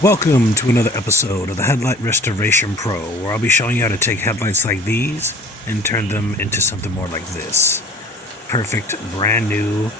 Welcome to another episode of the Headlight Restoration Pro, where I'll be showing you how to take headlights like these and turn them into something more like this. Perfect, brand new,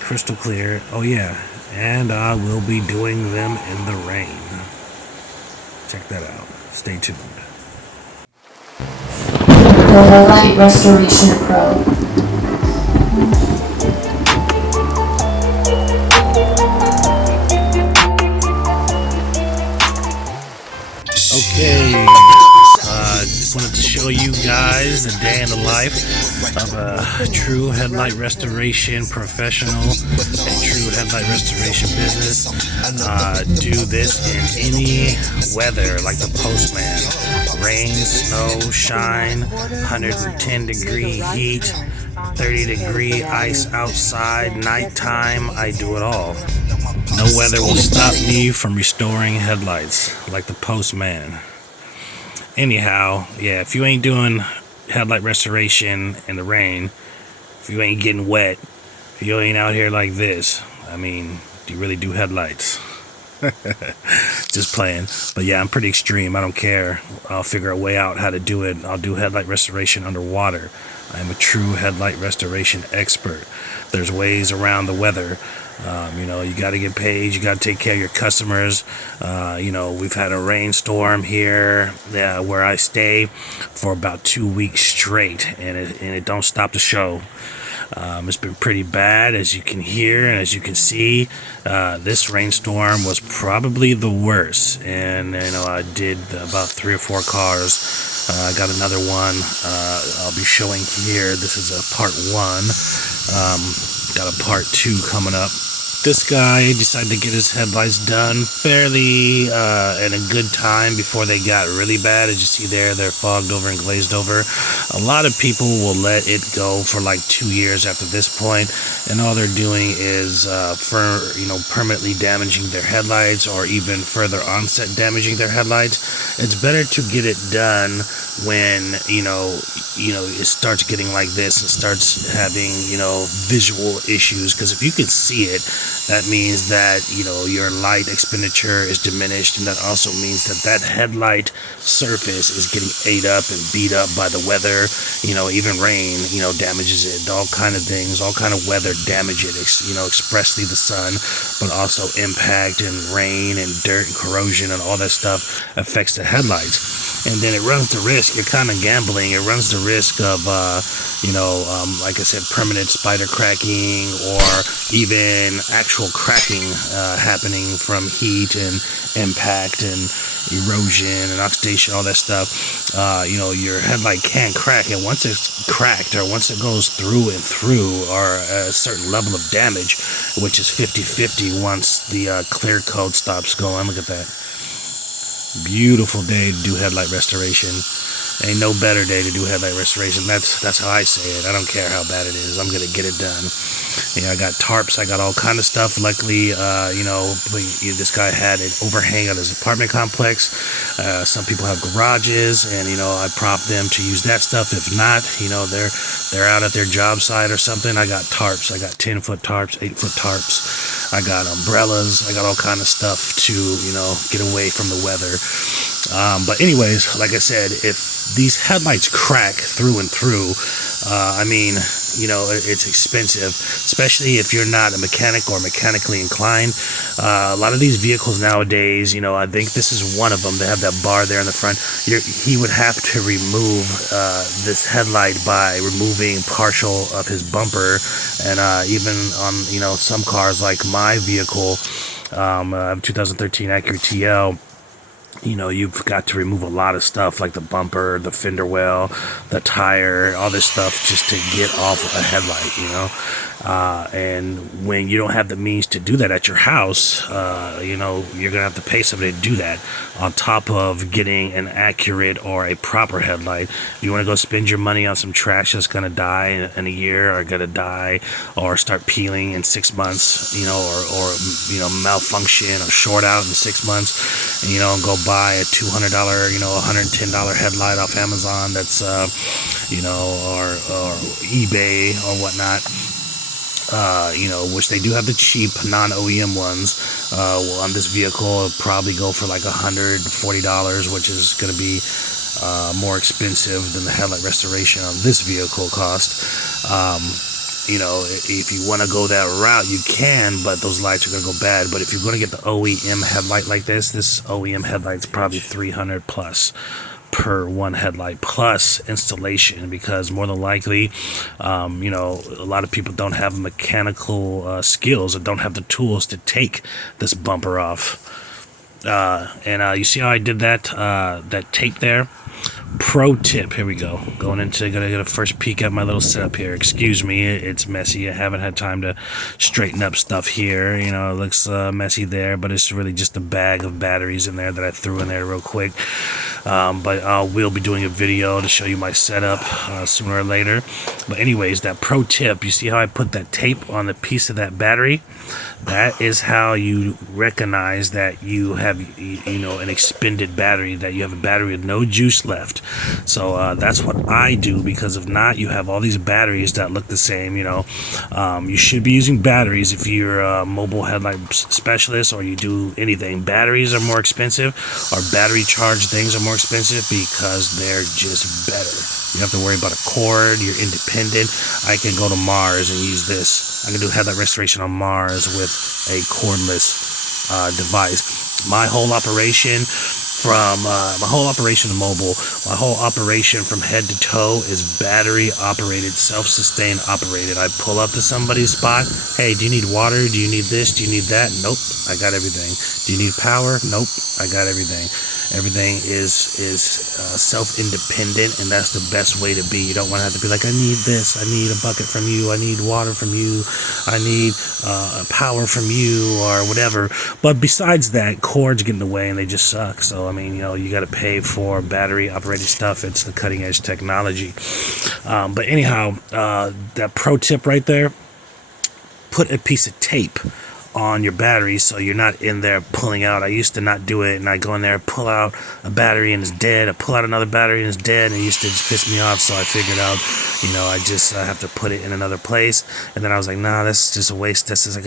crystal clear, oh yeah, and I will be doing them in the rain. Check that out. Stay tuned. The Headlight Restoration Pro. Okay, just wanted to show you guys the day in the life of a true headlight restoration professional, a true headlight restoration business. Do this in any weather, like the postman. Rain, snow, shine, 110 degree heat, 30 degree ice outside, nighttime, I do it all. No weather will stop me from restoring headlights like the postman. Anyhow, yeah, if you ain't doing headlight restoration in the rain, if you ain't getting wet, if you ain't out here like this, I mean, do you really do headlights? Just playing. But yeah, I'm pretty extreme. I don't care. I'll figure a way out how to do it. I'll do headlight restoration underwater. I'm a true headlight restoration expert. There's ways around the weather. You got to get paid. You got to take care of your customers. We've had a rainstorm here where I stay for about 2 weeks straight, and it don't stop the show. It's been pretty bad, as you can hear and as you can see. This rainstorm was probably the worst, and I did about 3 or 4 cars. I got another one I'll be showing here. This is a part 1. Got a part 2 coming up. This guy decided to get his headlights done fairly in a good time before they got really bad. As you see there, they're fogged over and glazed over. A lot of people will let it go for like 2 years after this point, and all they're doing is permanently damaging their headlights, or even further onset damaging their headlights. It's better to get it done when it starts getting like this and starts having visual issues, because if you can see it, that means that your light expenditure is diminished, and that also means that headlight surface is getting ate up and beat up by the weather. Even rain damages it. All kind of things, all kind of weather damage it. Expressly the sun, but also impact and rain and dirt and corrosion and all that stuff affects the headlights. And then it runs the risk. You're kind of gambling. It runs the risk of like I said, permanent spider cracking, or even actual cracking happening from heat and impact and erosion and oxidation, all that stuff. Your headlight can crack, and once it's cracked, or once it goes through and through, or a certain level of damage, which is 50-50 once the clear coat stops going. Look at that. Beautiful day to do headlight restoration. Ain't no better day to do headlight restoration. That's how I say it. I don't care how bad it is. I'm gonna get it done. I got tarps. I got all kind of stuff. Luckily, this guy had an overhang on his apartment complex. Some people have garages, and I prompt them to use that stuff. If not, they're out at their job site or something. I got tarps. I got 10-foot tarps, 8-foot tarps. I got umbrellas. I got all kind of stuff to get away from the weather. But anyways, like I said, if these headlights crack through and through, it's expensive, especially if you're not a mechanic or mechanically inclined. A lot of these vehicles nowadays, I think this is one of them. They have that bar there in the front. He would have to remove this headlight by removing partial of his bumper, and even on some cars like my vehicle, I have a 2013 Acura TL. You've got to remove a lot of stuff, like the bumper, the fender well, the tire, all this stuff, just to get off a headlight, and when you don't have the means to do that at your house, you're going to have to pay somebody to do that, on top of getting an accurate or a proper headlight. If you want to go spend your money on some trash that's going to die in a year, or going to die or start peeling in 6 months, or malfunction or short out in 6 months, and go buy a $200, $110 headlight off Amazon that's, or eBay or whatnot. which they do have the cheap non-OEM ones. Well, on this vehicle, it'll probably go for like $140, which is going to be more expensive than the headlight restoration on this vehicle cost. If you want to go that route, you can, but those lights are going to go bad. But if you're going to get the OEM headlight like this OEM headlight's probably $300 plus per one headlight plus installation, because more than likely, a lot of people don't have mechanical skills or don't have the tools to take this bumper off. You see how I did that tape there? Pro tip, here we go. Gonna get a first peek at my little setup here. Excuse me, it's messy. I haven't had time to straighten up stuff here. It looks messy there, but it's really just a bag of batteries in there that I threw in there real quick. But I will be doing a video to show you my setup sooner or later. But anyways, that pro tip, you see how I put that tape on the piece of that battery? That is how you recognize that you have, an expended battery, that you have a battery with no juice left. So that's what I do, because if not, you have all these batteries that look the same. You should be using batteries if you're a mobile headlight specialist or you do anything. Batteries are more expensive, or battery charged things are more expensive because they're just better. You have to worry about a cord. You're independent. I can go to Mars and use this. I can do headlight restoration on Mars with a cordless device. My whole operation mobile, my whole operation from head to toe is battery operated, self-sustained operated. I pull up to somebody's spot. Hey, do you need water? Do you need this? Do you need that? Nope, I got everything. Do you need power? Nope, I got everything. Everything is self-independent, and that's the best way to be. You don't want to have to be like, I need this, I need a bucket from you, I need water from you, I need power from you, or whatever. But besides that, cords get in the way and they just suck. So you got to pay for battery operated stuff. It's the cutting edge technology. But anyhow, that pro tip right there: put a piece of tape on your battery so you're not in there pulling out. I used to not do it, and I go in there, pull out a battery and it's dead. I pull out another battery and it's dead, and it used to just piss me off. So I figured out, I just have to put it in another place. And then I was like, nah, that's just a waste. This is like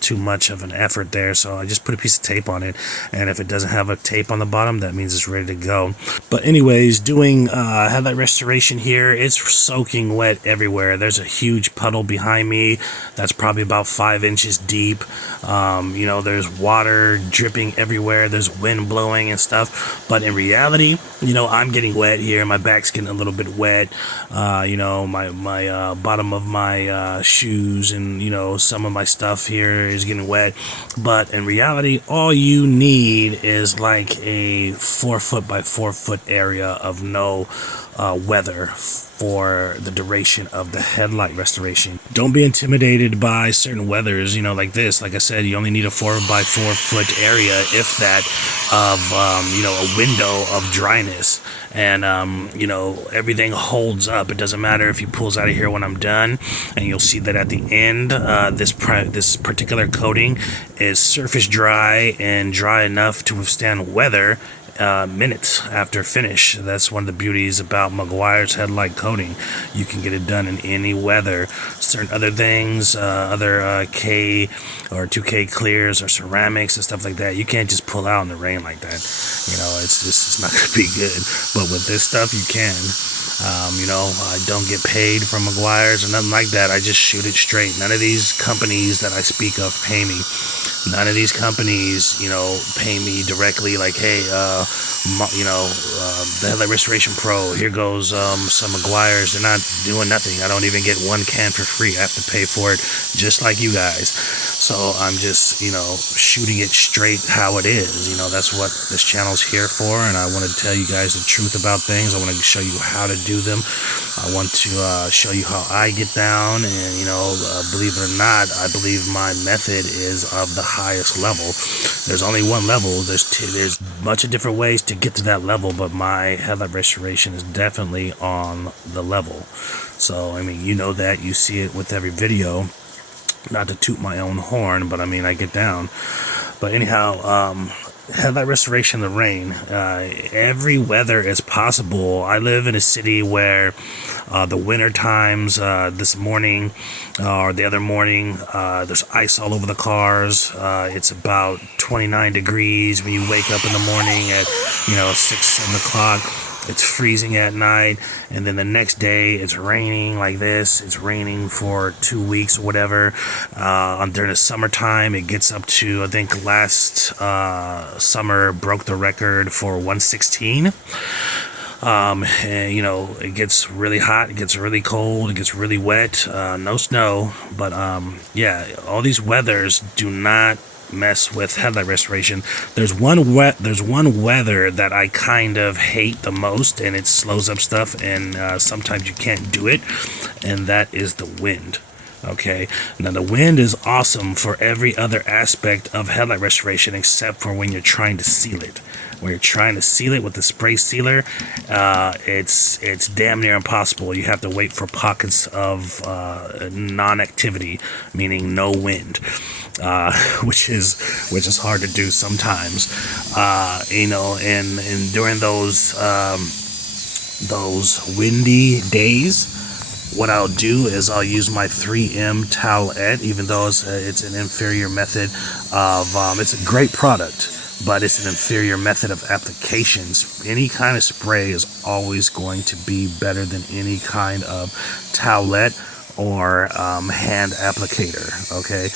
too much of an effort there. So I just put a piece of tape on it, and if it doesn't have a tape on the bottom, that means it's ready to go. But anyways, doing headlight restoration here, it's soaking wet everywhere. There's a huge puddle behind me that's probably about 5 inches deep. There's water dripping everywhere. There's wind blowing and stuff. But in reality, I'm getting wet here. My back's getting a little bit wet. My bottom of my shoes and some of my stuff here is getting wet. But in reality, all you need is like a 4 foot by 4 foot area of no weather for the duration of the headlight restoration. Don't be intimidated by certain weathers, like this. Like I said, you only need a 4 by 4 foot area, if that, of a window of dryness, and everything holds up. It doesn't matter if he pulls out of here when I'm done, and you'll see that at the end, this particular coating is surface dry and dry enough to withstand weather minutes after finish. That's one of the beauties about meguiars headlight coating. You can get it done in any weather. Certain other things, other K or 2K clears or ceramics and stuff like that, you can't just pull out in the rain like that. It's not going to be good. But with this stuff, you can. I don't get paid from meguiars or nothing like that. I just shoot it straight. None of these companies that I speak of pay me. None of these companies, pay me directly like, hey, the Headlight Restoration Pro, here goes some meguiars. They're not doing nothing. I don't even get one can for free. I have to pay for it just like you guys. So I'm just, shooting it straight how it is. That's what this channel's here for, and I want to tell you guys the truth about things. I want to show you how to do them. I want to show you how I get down, and, believe it or not, I believe my method is of the highest level. There's only one level. There's a bunch of different ways to get to that level, but my headlight restoration is definitely on the level. So, that. You see it with every video. Not to toot my own horn, but I get down. But anyhow, headlight restoration in the rain. Every weather is possible. I live in a city where the winter times, this morning or the other morning, there's ice all over the cars. It's about 29 degrees when you wake up in the morning at 6, 7 o'clock. It's freezing at night, and then the next day it's raining like this. It's raining for 2 weeks or whatever. During the summertime, it gets up to, I think last summer broke the record for 116. And it gets really hot, it gets really cold, it gets really wet, no snow, but all these weathers do not mess with headlight restoration. There's one weather that I kind of hate the most, and it slows up stuff, and sometimes you can't do it, and that is the wind. Okay, now the wind is awesome for every other aspect of headlight restoration except for when you're trying to seal it. When you're trying to seal it with the spray sealer, it's damn near impossible. You have to wait for pockets of non-activity, meaning no wind, which is hard to do sometimes. And during those windy days, what I'll do is I'll use my 3M towelette, even though it's an inferior method of, it's a great product, but it's an inferior method of applications. Any kind of spray is always going to be better than any kind of towelette or hand applicator, okay?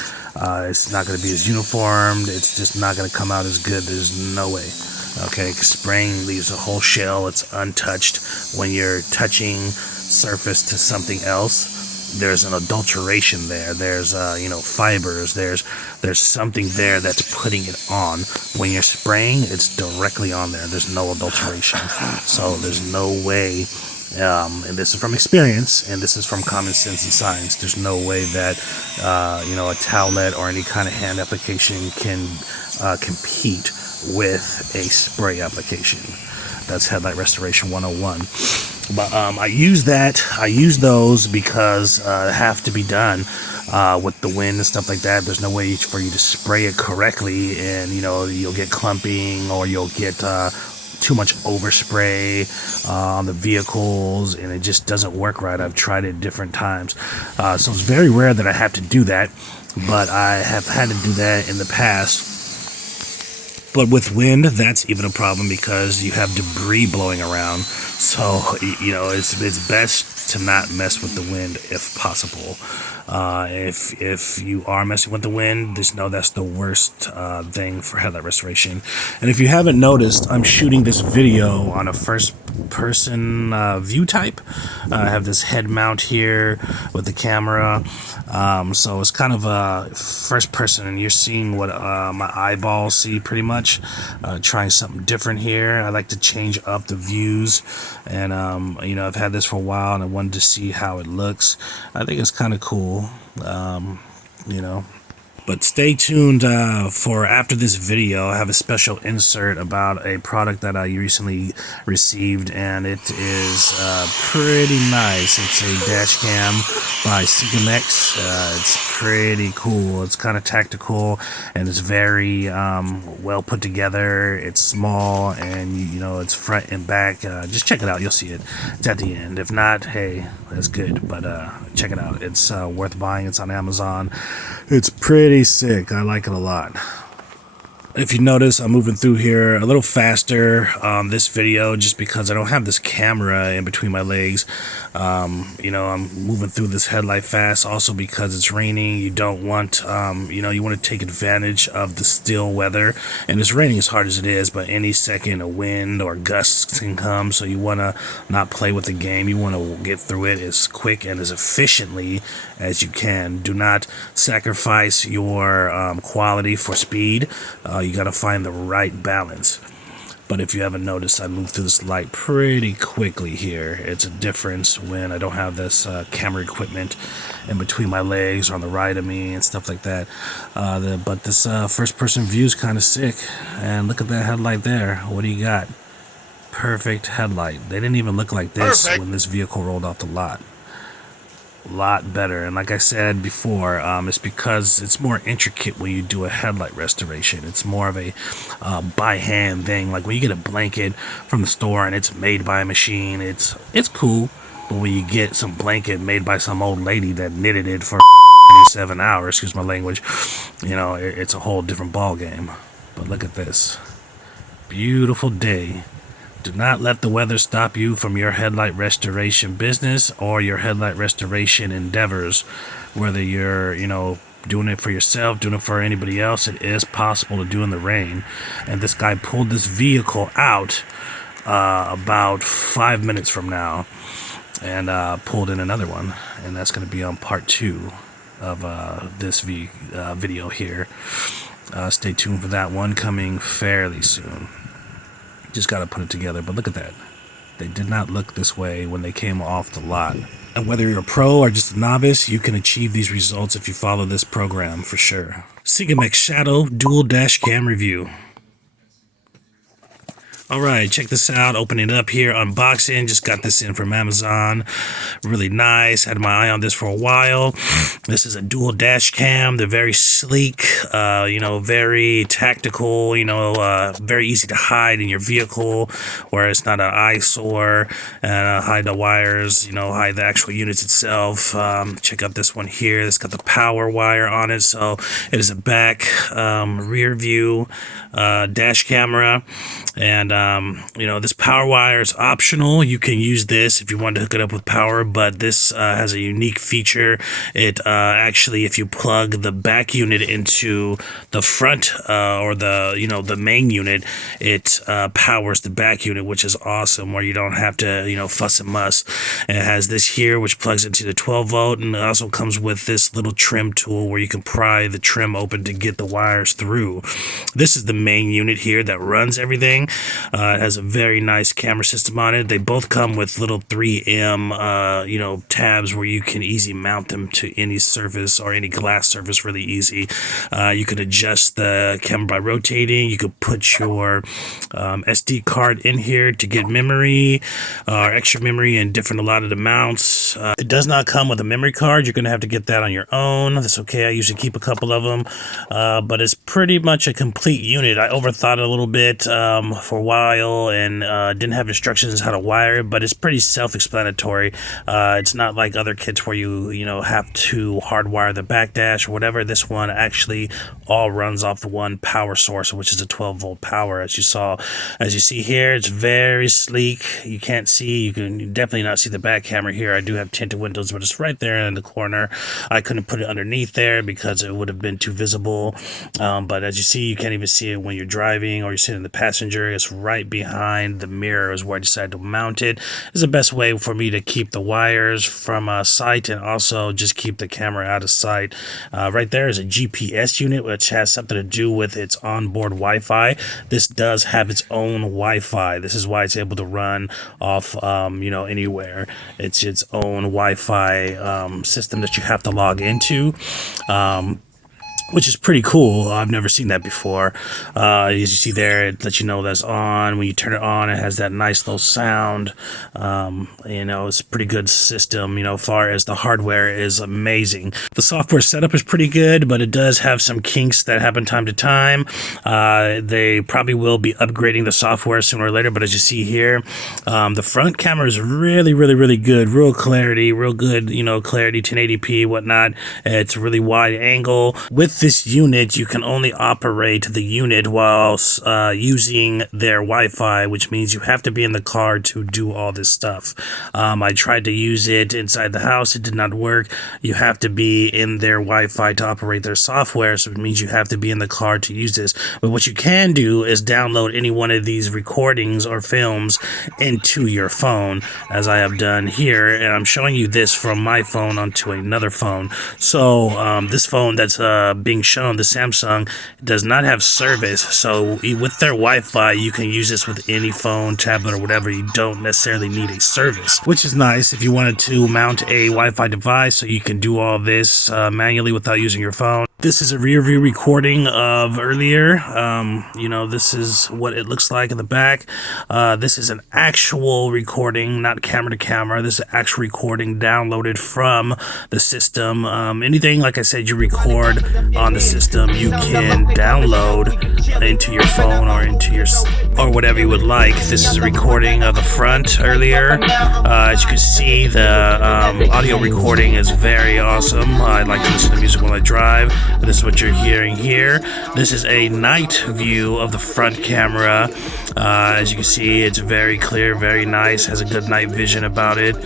It's not going to be as uniformed. It's just not going to come out as good. There's no way. Okay, 'cause spraying leaves a whole shell. It's untouched. When you're touching surface to something else, there's an adulteration there. There's fibers. There's something there that's putting it on. When you're spraying, it's directly on there. There's no adulteration. So there's no way. And this is from experience, and this is from common sense and science. There's no way that a towelette or any kind of hand application can compete with a spray application. That's Headlight Restoration 101. But I use those because they have to be done with the wind and stuff like that. There's no way for you to spray it correctly, and you'll get clumping, or you'll get too much overspray on the vehicles, and it just doesn't work right. I've tried it different times, so it's very rare that I have to do that, but I have had to do that in the past. But with wind, that's even a problem because you have debris blowing around. So, it's best to not mess with the wind if possible. If you are messing with the wind, just know that's the worst thing for headlight restoration. And if you haven't noticed, I'm shooting this video on a first-person view type. I have this head mount here with the camera. So it's kind of a first person, and you're seeing what my eyeballs see pretty much. Trying something different here. I like to change up the views, and I've had this for a while, and I wanted to see how it looks. I think it's kind of cool. But stay tuned for after this video. I have a special insert about a product that I recently received, and it is pretty nice. It's a dash cam by sincamex. It's pretty cool. It's kind of tactical, and it's very well put together. It's small, and it's front and back. Just check it out. You'll see it. It's at the end. If not, hey, that's good. But check it out. It's worth buying. It's on Amazon. It's pretty sick. I like it a lot. If you notice, I'm moving through here a little faster on this video just because I don't have this camera in between my legs. I'm moving through this headlight fast also because it's raining. You don't want, you want to take advantage of the still weather. And it's raining as hard as it is, but any second a wind or gusts can come. So you want to not play with the game. You want to get through it as quick and as efficiently as you can. Do not sacrifice your quality for speed. You got to find the right balance. But if you haven't noticed, I moved through this light pretty quickly here. It's a difference when I don't have this camera equipment in between my legs or on the right of me and stuff like that. But this first-person view is kind of sick. And look at that headlight there. What do you got? Perfect headlight. They didn't even look like this when this vehicle rolled off the lot. lot better. And like I said before, it's because it's more intricate when you do a headlight restoration. It's more of a by hand thing. Like when you get a blanket from the store and it's made by a machine, it's cool. But when you get some blanket made by some old lady that knitted it for 37 hours, excuse my language, it's a whole different ball game. But look at this beautiful day. Do not let the weather stop you from your headlight restoration business or your headlight restoration endeavors. Whether you're, doing it for yourself, doing it for anybody else, it is possible to do in the rain. And this guy pulled this vehicle out about 5 minutes from now and pulled in another one. And that's going to be on part 2 of this video here. Stay tuned for that one coming fairly soon. Just got to put it together. But look at that. They did not look this way when they came off the lot. And whether you're a pro or just a novice, you can achieve these results if you follow this program for sure. sincamex Shadow Dual Dash Cam Review. Alright, check this out. Opening it up here, unboxing. Just got this in from Amazon. Really nice. Had my eye on this for a while. This is a dual dash cam. They're very sleek, very tactical, very easy to hide in your vehicle where it's not an eyesore, and hide the wires, hide the actual units itself. Check out this one here. It's got the power wire on it, so it is a back rear view dash camera. And this power wire is optional. You can use this if you want to hook it up with power, but this has a unique feature. It actually, if you plug the back unit into the front or the main unit, it powers the back unit, which is awesome, where you don't have to fuss and muss. And it has this here, which plugs into the 12 volt, and it also comes with this little trim tool where you can pry the trim open to get the wires through. This is the main unit here that runs everything. It has a very nice camera system on it. They both come with little 3M, tabs where you can easily mount them to any surface or any glass surface really easy. You can adjust the camera by rotating. You could put your SD card in here to get memory or extra memory and a lot of the mounts. It does not come with a memory card. You're going to have to get that on your own. That's okay. I usually keep a couple of them, but it's pretty much a complete unit. I overthought it a little bit for a while and didn't have instructions how to wire it, but it's pretty self-explanatory. It's not like other kits where you have to hardwire the back dash or whatever. This one actually all runs off the one power source, which is a 12 volt power. As you see here, it's very sleek. You can definitely not see the back camera here. I do have tinted windows, but it's right there in the corner. I couldn't put it underneath there because it would have been too visible, but as you see, you can't even see it when you're driving or you're sitting in the passenger. It's right behind the mirror is where I decided to mount it. It's the best way for me to keep the wires from sight and also just keep the camera out of sight. Right there is a GPS unit, which has something to do with its onboard Wi-Fi. This does have its own Wi-Fi. This is why it's able to run off anywhere. It's its own Wi-Fi system that you have to log into. Which is pretty cool. I've never seen that before. As you see there, it lets you know that's on. When you turn it on, it has that nice little sound. It's a pretty good system. As far as the hardware is amazing. The software setup is pretty good, but it does have some kinks that happen time to time. They probably will be upgrading the software sooner or later, but as you see here, the front camera is really, really, really good. Real clarity, real good, clarity, 1080p, whatnot. It's really wide angle. With this unit, you can only operate the unit while using their Wi-Fi, which means you have to be in the car to do all this stuff. I tried to use it inside the house. It did not work. You have to be in their Wi-Fi to operate their software, so it means you have to be in the car to use this. But what you can do is download any one of these recordings or films into your phone, as I have done here, and I'm showing you this from my phone onto another phone. So this phone that's being shown, the Samsung, does not have service, so with their Wi-Fi you can use this with any phone, tablet, or whatever. You don't necessarily need a service, which is nice if you wanted to mount a Wi-Fi device so you can do all this manually without using your phone. This is a rear view recording of earlier. This is what it looks like in the back. This is an actual recording, not camera to camera. This is an actual recording downloaded from the system. Anything, like I said, you record on the system, you can download into your phone or into your or whatever you would like. This is a recording of the front earlier. As you can see, the audio recording is very awesome. I like to listen to music while I drive. This is what you're hearing here. This is a night view of the front camera. As you can see, it's very clear, very nice, has a good night vision about it.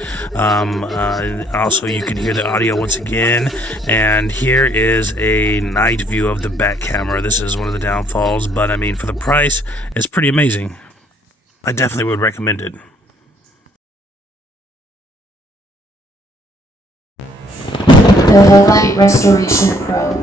Also, you can hear the audio once again. And here is a night view of the back camera. This is one of the downfalls, but I mean, for the price, it's pretty amazing. I definitely would recommend it. The Headlight Restoration Pro.